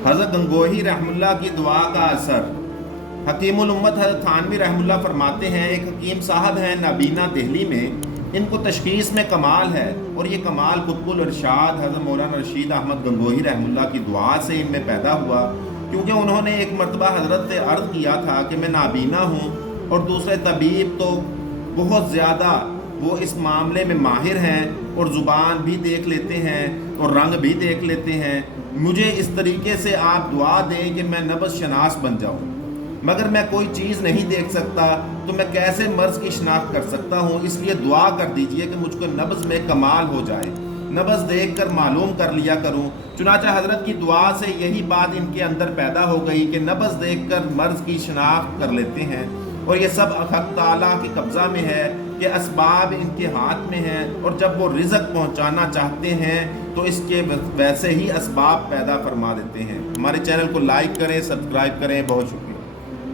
हज़रत गंगोही रहमुल्लाह की दुआ का असर। हकीमुल उम्मत हज़रत थानवी रहमुल्लाह फरमाते हैं, एक हकीम साहब हैं नाबीना दिल्ली में, इनको तशखीस में कमाल है और ये कमाल कुतुबुल इरशाद हज़रत मौलाना रशीद अहमद गंगोही रहमुल्लाह की दुआ से इनमें पैदा हुआ। क्योंकि उन्होंने एक मरतबा हज़रत से अर्ज़ किया था कि मैं नाबीना हूँ और दूसरे तबीब तो बहुत ज़्यादा वो इस मामले में माहिर हैं और ज़ुबान भी देख लेते हैं और रंग भी देख लेते हैं, मुझे इस तरीके से आप दुआ दें कि मैं नब्ज़ शनास बन जाऊँ। मगर मैं कोई चीज़ नहीं देख सकता तो मैं कैसे मर्ज़ की शनाख्त कर सकता हूँ, इसलिए दुआ कर दीजिए कि मुझको नब्ज़ में कमाल हो जाए, नब्ज़ देख कर मालूम कर लिया करूँ। चुनांचे हज़रत की दुआ से यही बात इनके अंदर पैदा हो गई कि नब्ज़ देख कर मर्ज़ की शनाख्त कर लेते हैं। और ये सब हक़ ताला के कब्ज़ा में है कि असबाब इनके हाथ में हैं, और जब वो रिज़्क़ पहुँचाना चाहते हैं तो इसके वैसे ही असबाब पैदा फरमा देते हैं। हमारे चैनल को लाइक करें, सब्सक्राइब करें। बहुत शुक्रिया।